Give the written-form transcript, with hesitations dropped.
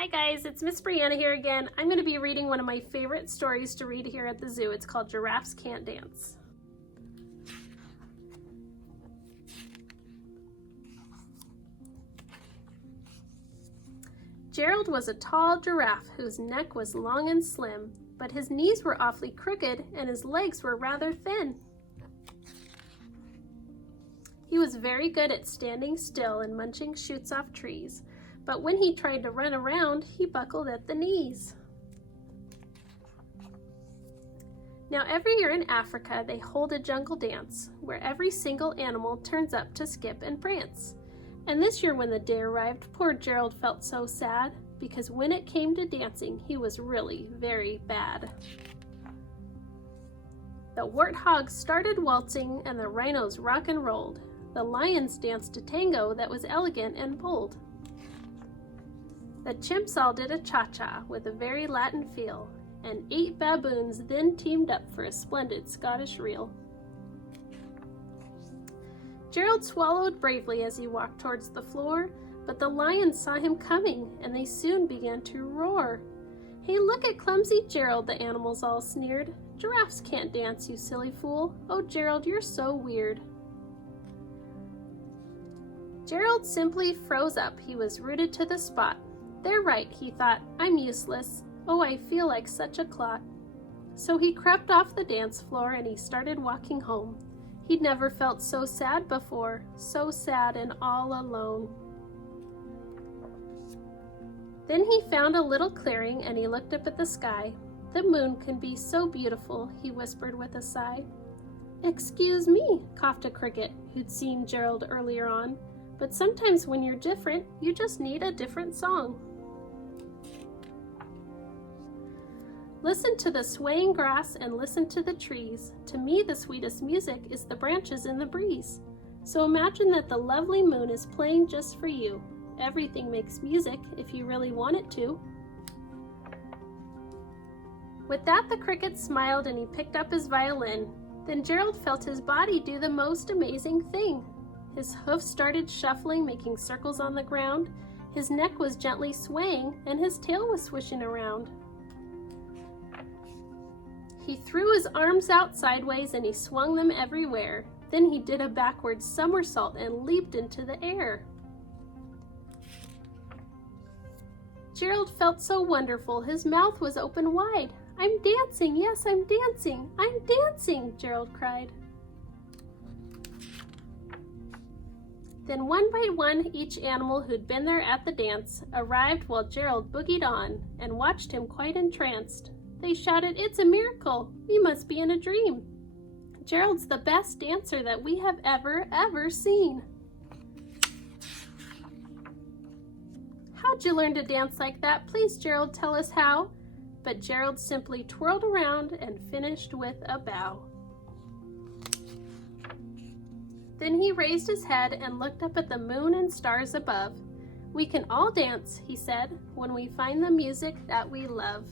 Hi guys, it's Miss Brianna here again. I'm going to be reading one of my favorite stories to read here at the zoo. It's called Giraffes Can't Dance. Gerald was a tall giraffe whose neck was long and slim, but his knees were awfully crooked and his legs were rather thin. He was very good at standing still and munching shoots off trees, but when he tried to run around, he buckled at the knees. Now every year in Africa, they hold a jungle dance where every single animal turns up to skip and prance. And this year when the day arrived, poor Gerald felt so sad because when it came to dancing, he was really very bad. The warthogs started waltzing and the rhinos rock and rolled. The lions danced a tango that was elegant and bold. The chimps all did a cha-cha with a very Latin feel, and 8 baboons then teamed up for a splendid Scottish reel. Gerald swallowed bravely as he walked towards the floor, but the lions saw him coming, and they soon began to roar. "Hey, look at clumsy Gerald," the animals all sneered. "Giraffes can't dance, you silly fool. Oh, Gerald, you're so weird." Gerald simply froze up. He was rooted to the spot. "They're right," he thought. "I'm useless. Oh, I feel like such a clot." So he crept off the dance floor and he started walking home. He'd never felt so sad before, so sad and all alone. Then he found a little clearing and he looked up at the sky. "The moon can be so beautiful," he whispered with a sigh. "Excuse me," coughed a cricket who'd seen Gerald earlier on, "but sometimes when you're different, you just need a different song." "Listen to the swaying grass and listen to the trees. To me, the sweetest music is the branches in the breeze. So imagine that the lovely moon is playing just for you. Everything makes music if you really want it to." With that, the cricket smiled and he picked up his violin. Then Gerald felt his body do the most amazing thing. His hoofs started shuffling, making circles on the ground. His neck was gently swaying and his tail was swishing around. He threw his arms out sideways and he swung them everywhere. Then he did a backward somersault and leaped into the air. Gerald felt so wonderful. His mouth was open wide. "I'm dancing, yes, I'm dancing, I'm dancing," Gerald cried. Then one by one, each animal who'd been there at the dance arrived while Gerald boogied on and watched him quite entranced. They shouted, "It's a miracle! We must be in a dream! Gerald's the best dancer that we have ever seen!" "How'd you learn to dance like that? Please, Gerald, tell us how." But Gerald simply twirled around and finished with a bow. Then he raised his head and looked up at the moon and stars above. "We can all dance," he said, "when we find the music that we love."